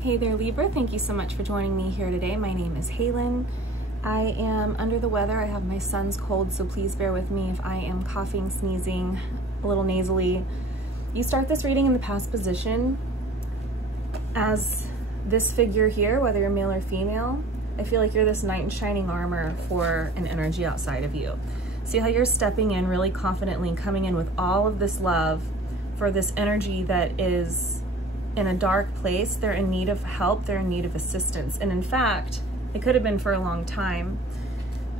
Hey there, Libra. Thank you so much for joining me here today. My name is Halen. I am under the weather. I have my son's cold, so please bear with me if I am coughing, sneezing, a little nasally. You start this reading in the past position as this figure here, whether you're male or female. I feel like you're this knight in shining armor for an energy outside of you. See how you're stepping in really confidently, coming in with all of this love for this energy that is in a dark place. They're in need of help, they're in need of assistance. And in fact, it could have been for a long time.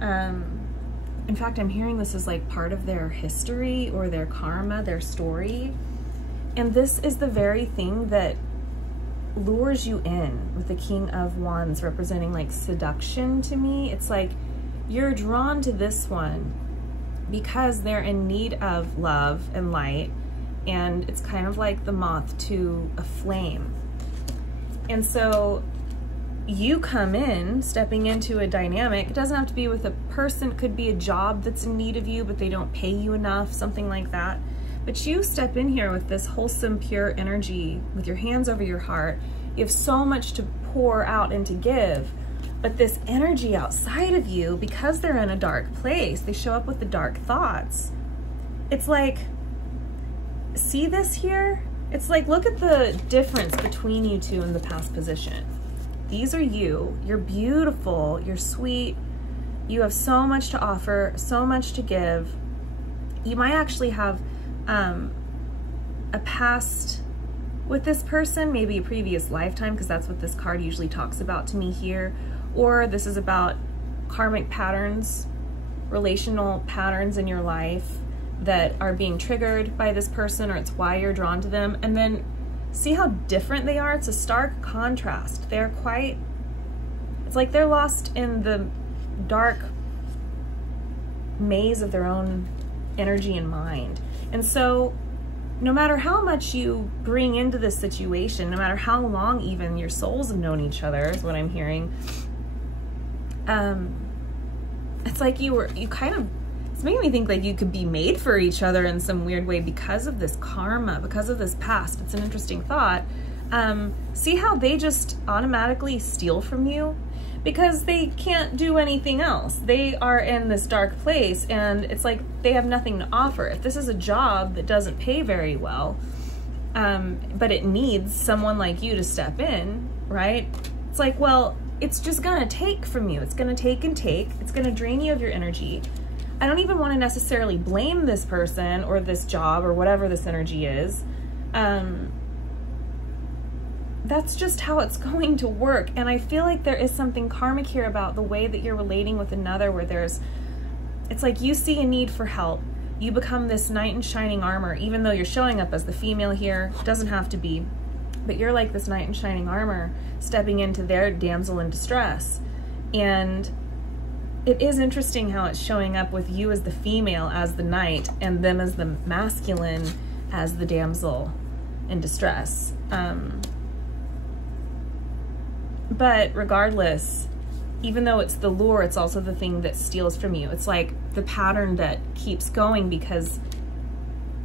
In fact, I'm hearing this is like part of their history or their karma, their story. And this is the very thing that lures you in with the King of Wands representing like seduction to me. It's like you're drawn to this one because they're in need of love and light. And it's kind of like the moth to a flame. And so you come in, stepping into a dynamic. It doesn't have to be with a person. It could be a job that's in need of you, but they don't pay you enough, something like that. But you step in here with this wholesome, pure energy, with your hands over your heart. You have so much to pour out and to give. But this energy outside of you, because they're in a dark place, they show up with the dark thoughts. It's like, see this here? It's like, look at the difference between you two in the past position. These are you. You're beautiful. You're sweet. You have so much to offer, so much to give. You might actually have a past with this person, maybe a previous lifetime, because that's what this card usually talks about to me here. Or this is about karmic patterns, relational patterns in your life that are being triggered by this person, or it's why you're drawn to them. And then see how different they are? It's a stark contrast. They're quite, it's like they're lost in the dark maze of their own energy and mind. And so no matter how much you bring into this situation, no matter how long even your souls have known each other, is what I'm hearing, it's like it's making me think like you could be made for each other in some weird way because of this karma, because of this past. It's an interesting thought. See how they just automatically steal from you? Because they can't do anything else. They are in this dark place and it's like they have nothing to offer. If this is a job that doesn't pay very well, but it needs someone like you to step in, right? It's like, well, it's just gonna take from you. It's gonna take and take. It's gonna drain you of your energy. I don't even want to necessarily blame this person or this job or whatever this energy is. That's just how it's going to work. And I feel like there is something karmic here about the way that you're relating with another, where it's like you see a need for help. You become this knight in shining armor, even though you're showing up as the female here. Doesn't have to be, but you're like this knight in shining armor stepping into their damsel in distress. And it is interesting how it's showing up with you as the female, as the knight, and them as the masculine, as the damsel in distress. But regardless, even though it's the lure, it's also the thing that steals from you. It's like the pattern that keeps going because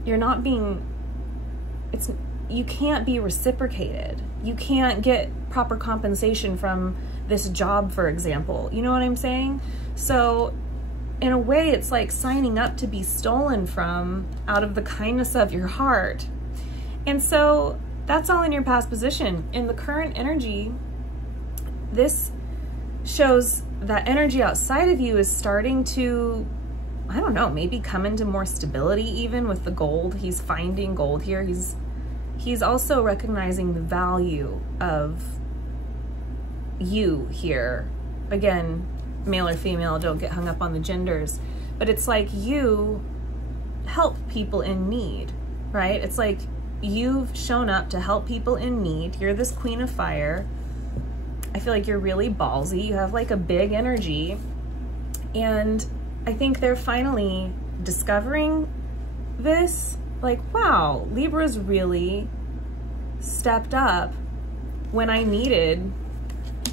you're not being, you can't be reciprocated. You can't get proper compensation from this job, for example. You know what I'm saying? So in a way, it's like signing up to be stolen from out of the kindness of your heart. And so that's all in your past position. In the current energy, this shows that energy outside of you is starting to, I don't know, maybe come into more stability even with the gold. He's finding gold here. He's also recognizing the value of you here. Again, male or female, don't get hung up on the genders, but it's like you help people in need, right? It's like you've shown up to help people in need. You're this queen of fire. I feel like you're really ballsy. You have like a big energy. And I think they're finally discovering this. Like, wow, Libra's really stepped up when I needed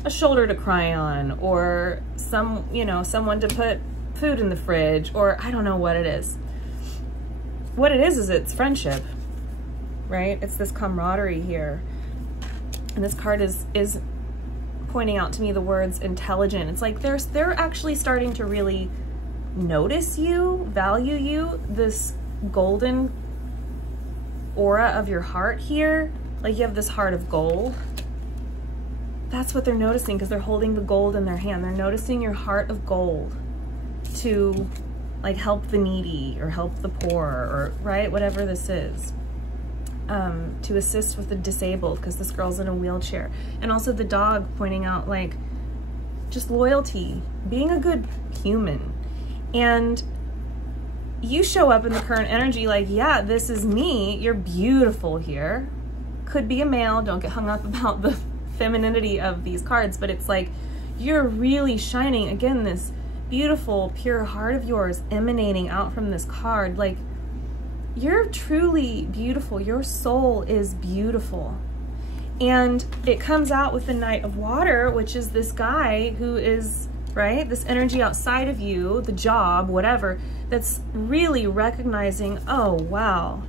a shoulder to cry on, or someone to put food in the fridge, or I don't know what it is. What it is it's friendship, right? It's this camaraderie here. And this card is pointing out to me the words intelligent. It's like they're actually starting to really notice you, value you, this golden aura of your heart here. Like you have this heart of gold. That's what they're noticing because they're holding the gold in their hand. They're noticing your heart of gold to like help the needy or help the poor or right, whatever this is. To assist with the disabled because this girl's in a wheelchair. And also the dog pointing out like just loyalty, being a good human. And you show up in the current energy like, yeah, this is me. You're beautiful here. Could be a male. Don't get hung up about the femininity of these cards, but it's like you're really shining. Again, this beautiful, pure heart of yours emanating out from this card. Like, you're truly beautiful. Your soul is beautiful. And it comes out with the Knight of Water, which is this guy who is, right, this energy outside of you, the job, whatever, that's really recognizing, oh, wow.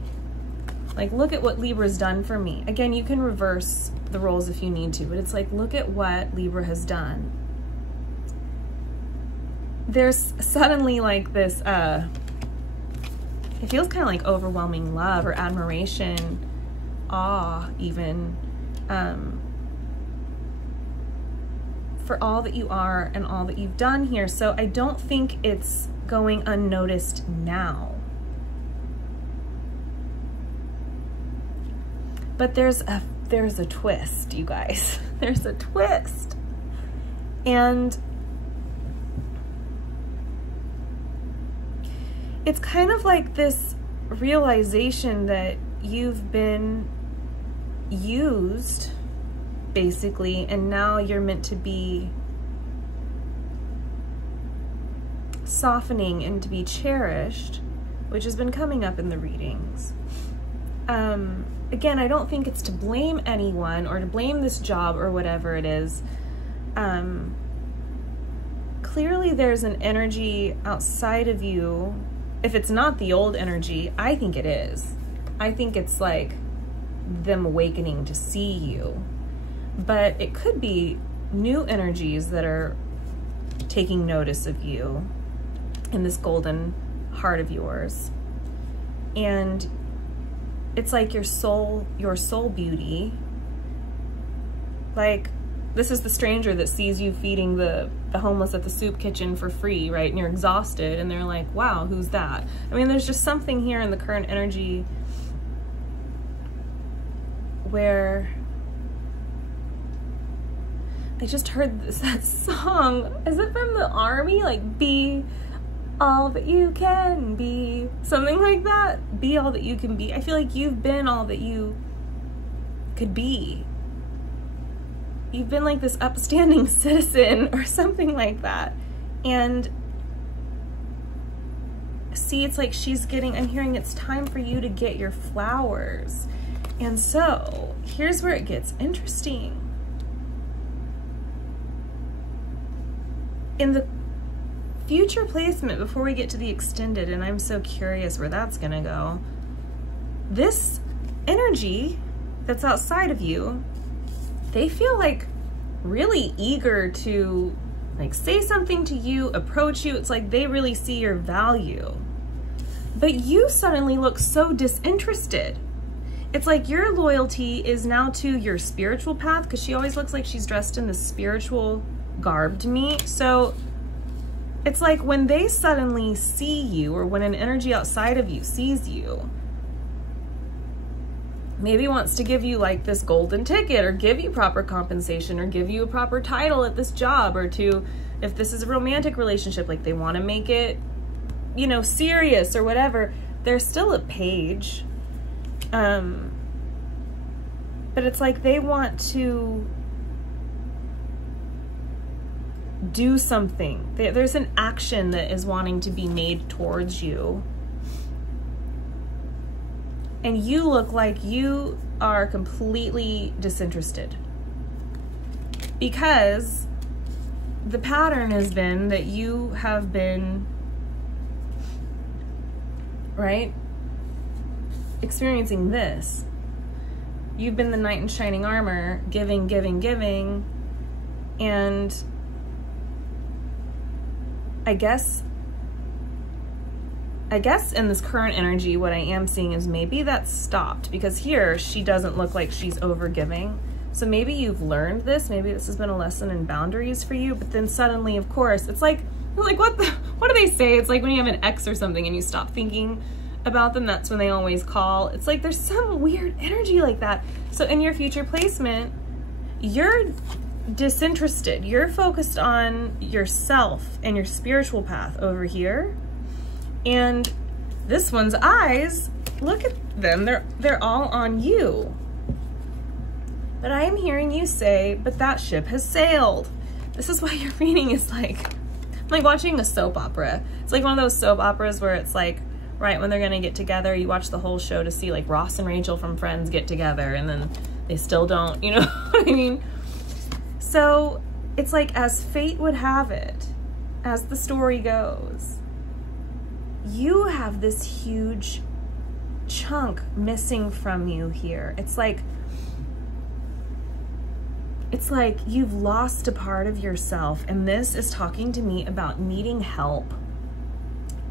Like, look at what Libra's done for me. Again, you can reverse the roles if you need to, but it's like, look at what Libra has done. There's suddenly like this, it feels kind of like overwhelming love or admiration, awe even, for all that you are and all that you've done here. So I don't think it's going unnoticed now. But there's a twist, you guys. There's a twist. And it's kind of like this realization that you've been used, basically, and now you're meant to be softening and to be cherished, which has been coming up in the readings. Again, I don't think it's to blame anyone or to blame this job or whatever it is. Clearly there's an energy outside of you. If it's not the old energy, I think it is. I think it's like them awakening to see you. But it could be new energies that are taking notice of you in this golden heart of yours. And it's like your soul beauty. Like, this is the stranger that sees you feeding the homeless at the soup kitchen for free, right? And you're exhausted and they're like, wow, who's that? I mean, there's just something here in the current energy where I just heard that song. Is it from the army? Like, be all that you can be. Something like that. Be all that you can be. I feel like you've been all that you could be. You've been like this upstanding citizen or something like that. And see, it's like she's getting, I'm hearing it's time for you to get your flowers. And so here's where it gets interesting. In the future placement, before we get to the extended, and I'm so curious where that's gonna go, this energy that's outside of you, they feel like really eager to like say something to you, approach you. It's like they really see your value. But you suddenly look so disinterested. It's like your loyalty is now to your spiritual path, because she always looks like she's dressed in this spiritual garb to me. So it's like when they suddenly see you, or when an energy outside of you sees you, maybe wants to give you like this golden ticket, or give you proper compensation, or give you a proper title at this job, or to, if this is a romantic relationship, like they want to make it, you know, serious or whatever. There's still a page. But it's like they want to do something. There's an action that is wanting to be made towards you. And you look like you are completely disinterested. Because the pattern has been that you have been, right, experiencing this. you've been the knight in shining armor, giving, giving, giving. And I guess in this current energy, what I am seeing is maybe that's stopped, because here she doesn't look like she's over giving. So maybe you've learned this, maybe this has been a lesson in boundaries for you, but then suddenly, of course, it's like what do they say? It's like when you have an ex or something and you stop thinking about them, that's when they always call. It's like there's some weird energy like that. So in your future placement, you're disinterested. You're focused on yourself and your spiritual path over here. And this one's eyes, look at them, they're all on you. But I am hearing you say, but that ship has sailed. This is why your reading is like watching a soap opera. It's like one of those soap operas where it's like, right when they're gonna get together, you watch the whole show to see like Ross and Rachel from Friends get together, and then they still don't, you know what I mean? So it's like, as fate would have it, as the story goes, you have this huge chunk missing from you here. It's like you've lost a part of yourself, and this is talking to me about needing help.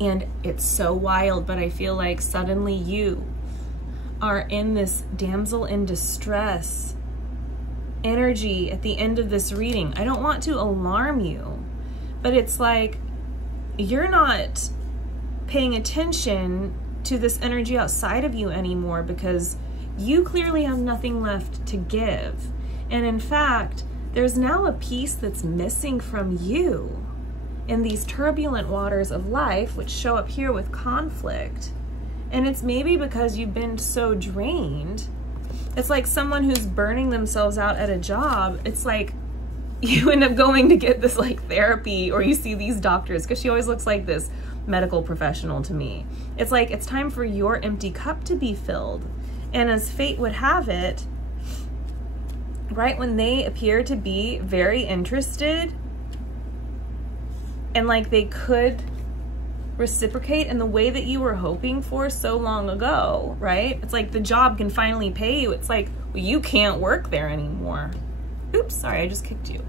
And it's so wild, but I feel like suddenly you are in this damsel in distress energy at the end of this reading. I don't want to alarm you, but it's like you're not paying attention to this energy outside of you anymore, because you clearly have nothing left to give. And in fact, there's now a piece that's missing from you in these turbulent waters of life, which show up here with conflict. And it's maybe because you've been so drained. It's like someone who's burning themselves out at a job. It's like you end up going to get this like therapy, or you see these doctors, because she always looks like this medical professional to me. It's like it's time for your empty cup to be filled. And as fate would have it, right when they appear to be very interested and like they could reciprocate in the way that you were hoping for so long ago, right? It's like the job can finally pay you. It's like, well, you can't work there anymore. Oops, sorry, I just kicked you.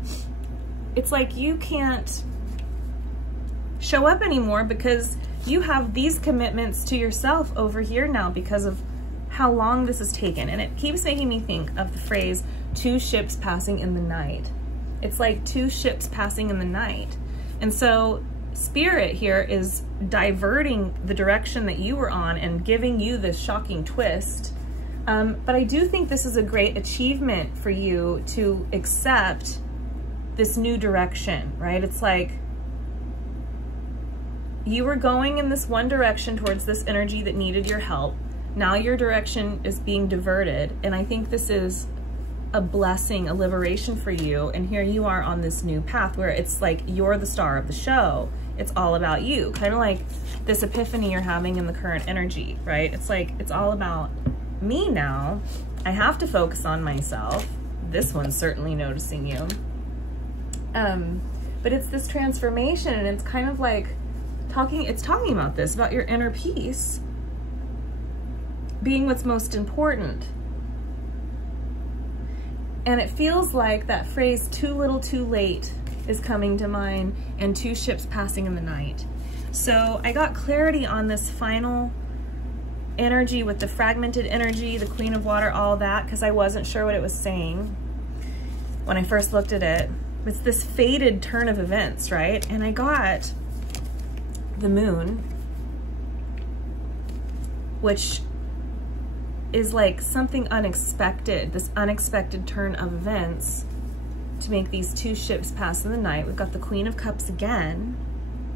It's like you can't show up anymore because you have these commitments to yourself over here now because of how long this has taken. And it keeps making me think of the phrase, 2 ships passing in the night. It's like 2 ships passing in the night. And so Spirit here is diverting the direction that you were on and giving you this shocking twist. But I do think this is a great achievement for you to accept this new direction, right? It's like you were going in this one direction towards this energy that needed your help. Now your direction is being diverted. And I think this is a blessing, a liberation for you. And here you are on this new path where it's like you're the star of the show. It's all about you. Kind of like this epiphany you're having in the current energy, right? It's like, it's all about me now. I have to focus on myself. This one's certainly noticing you. But it's this transformation, and it's kind of like talking about this, about your inner peace being what's most important. And it feels like that phrase, too little, too late, is coming to mind, and 2 ships passing in the night. So I got clarity on this final energy with the fragmented energy, the Queen of Water, all that, because I wasn't sure what it was saying when I first looked at it. It's this fated turn of events, right? And I got the Moon, which is like something unexpected, this unexpected turn of events to make these 2 ships pass in the night. We've got the Queen of Cups again,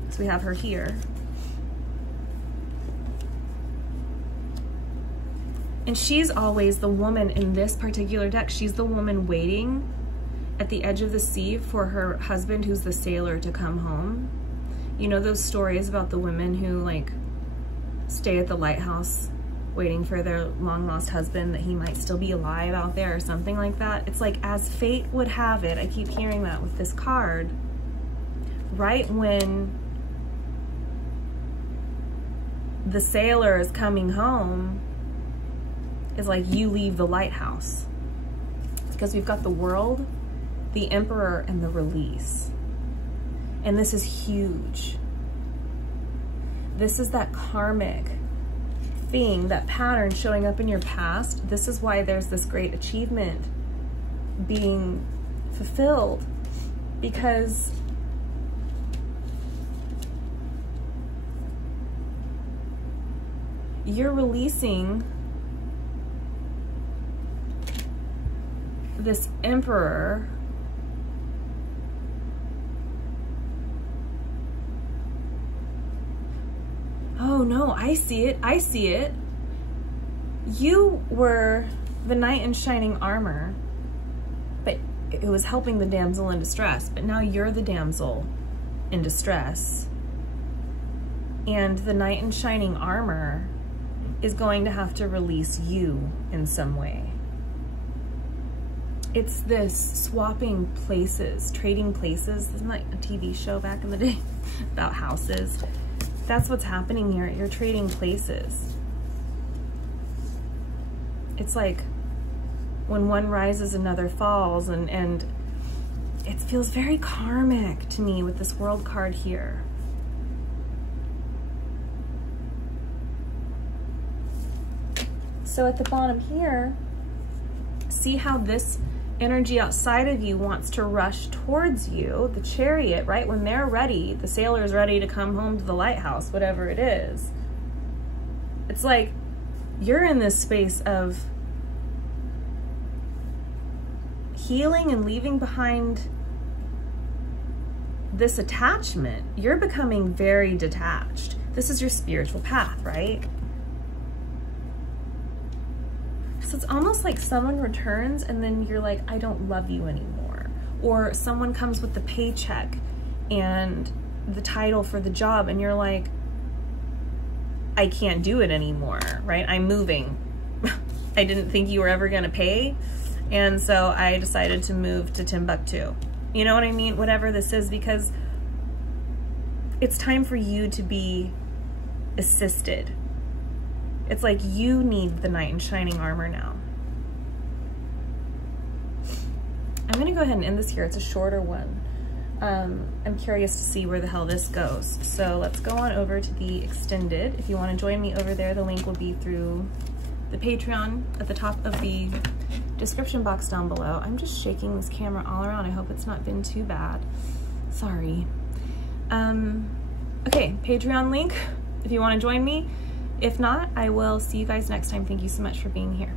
so we have her here. And she's always the woman in this particular deck. She's the woman waiting at the edge of the sea for her husband, who's the sailor, to come home. You know those stories about the women who like stay at the lighthouse waiting for their long lost husband, that he might still be alive out there or something like that? It's like, as fate would have it, I keep hearing that with this card, right when the sailor is coming home, is like you leave the lighthouse. Because we've got the world, the emperor, and the release. And this is huge. This is that karmic thing, that pattern showing up in your past. This is why there's this great achievement being fulfilled, because you're releasing this emperor Oh no, I see it. I see it. You were the knight in shining armor, but it was helping the damsel in distress. But now you're the damsel in distress. And the knight in shining armor is going to have to release you in some way. It's this swapping places, trading places. Isn't that a TV show back in the day about houses? That's what's happening here. You're trading places. It's like when one rises, another falls, and it feels very karmic to me with this world card here. So at the bottom here, see how this energy outside of you wants to rush towards you, the chariot, right? When they're ready, the sailor's ready to come home to the lighthouse, whatever it is. It's like you're in this space of healing and leaving behind this attachment. You're becoming very detached. This is your spiritual path, right? So it's almost like someone returns and then you're like, I don't love you anymore. Or someone comes with the paycheck and the title for the job and you're like, I can't do it anymore, right? I'm moving. I didn't think you were ever gonna pay. And so I decided to move to Timbuktu. You know what I mean? Whatever this is, because it's time for you to be assisted. It's like you need the knight in shining armor now. I'm gonna go ahead and end this here. It's a shorter one. I'm curious to see where the hell this goes. So let's go on over to the extended. If you wanna join me over there, the link will be through the Patreon at the top of the description box down below. I'm just shaking this camera all around. I hope it's not been too bad. Sorry. Okay, Patreon link if you wanna join me. If not, I will see you guys next time. Thank you so much for being here.